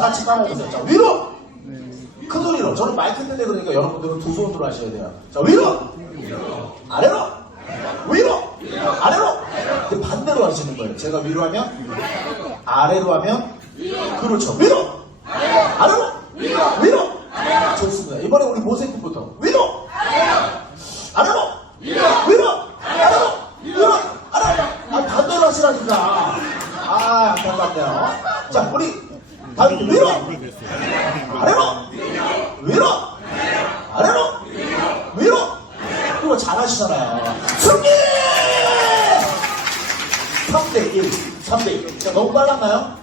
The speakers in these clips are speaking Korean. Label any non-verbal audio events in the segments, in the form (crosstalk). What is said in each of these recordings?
같이 까먹으세요. 자, 위로! 큰 소리로. 저는 마이크 때문에 그러니까 여러분들은 두 손으로 하셔야 돼요. 자, 위로! 아래로! 위로! 아래로! 반대로 하시는 거예요. 제가 위로 하면, 아래로 하면, 그렇죠. 위로! 아래로! 위로! 좋습니다. 이번에 우리 모세팀부터 위로! 아래로! 위로! 아래로! 위로! 아래로! 아, 반대로 하시라니까. 아, 안타깝네요. 자, 우리 다음 위로! 아래로! 위로! 아래로! 위로! 이거 잘하시잖아요. 승리! 3대1, 3대1. 자, 너무 빨랐나요?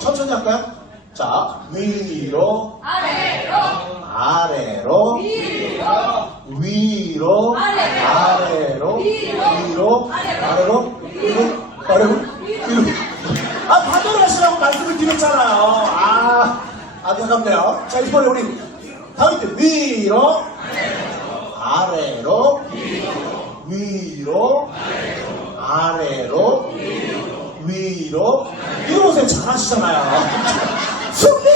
천천히 할까요? 자, 위로, 아래로 아래로, 위로, 아래로, 위로, 아래로, 위로, 아래로, 위로. 아, 반대로 하시라고 드렸잖아요. 아, 안타깝네요. 자, 이번에 우리 다음에 위로, 아래로, 위로, 아래로, 위로. 이거 보세요. 잘하시잖아요. (laughs) 승리!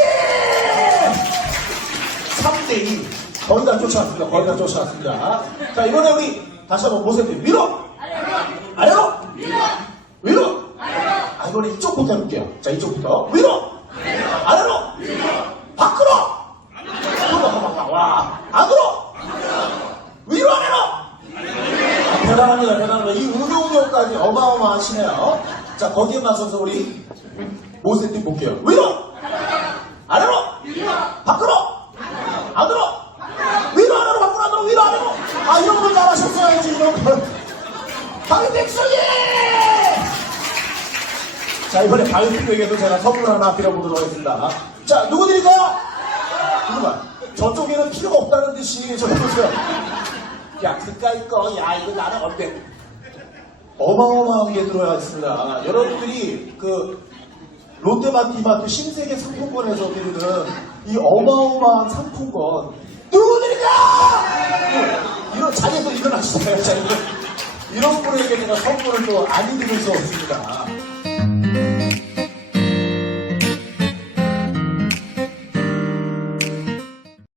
3대2. 거의 다 쫓아왔습니다. 거의 다 쫓아왔습니다. 자, 이번에 우리 다시 한번 보세요. 위로! 아, 이번에 이쪽부터 해볼게요. 자, 이쪽부터. 위로! 아래로! 밖으로! 와, 와, 안으로! 위로 아래로! 아, 대단합니다, 대단합니다. 이 운용력까지 어마어마하시네요. 자, 거기에 맞서서 우리 모세팀 볼게요. 위로! 아래로! 밖으로! 안으로! 위로 아래로 밖으로 안으로 위로 아래로! 아, 이런 걸 잘하셨어야지, 이런 걸. 강백수님! 자, 이번에 가요팀에게도 제가 선물 하나 드려보도록 하겠습니다. 자, 누구 드릴까요? 누구만? 저쪽에는 필요가 없다는 듯이 보세요. 야, 그까이 거, 야, 이거 나는 어때? 어마어마한 게 들어야 있습니다. 여러분들이 그 롯데마트 이마트 신세계 상품권에서 드리는 이 어마어마한 상품권 누구 드릴까? 이런 자리에서 일어나시잖아요. 이런 분에게 제가 선물을 또 안 드릴 수 없습니다.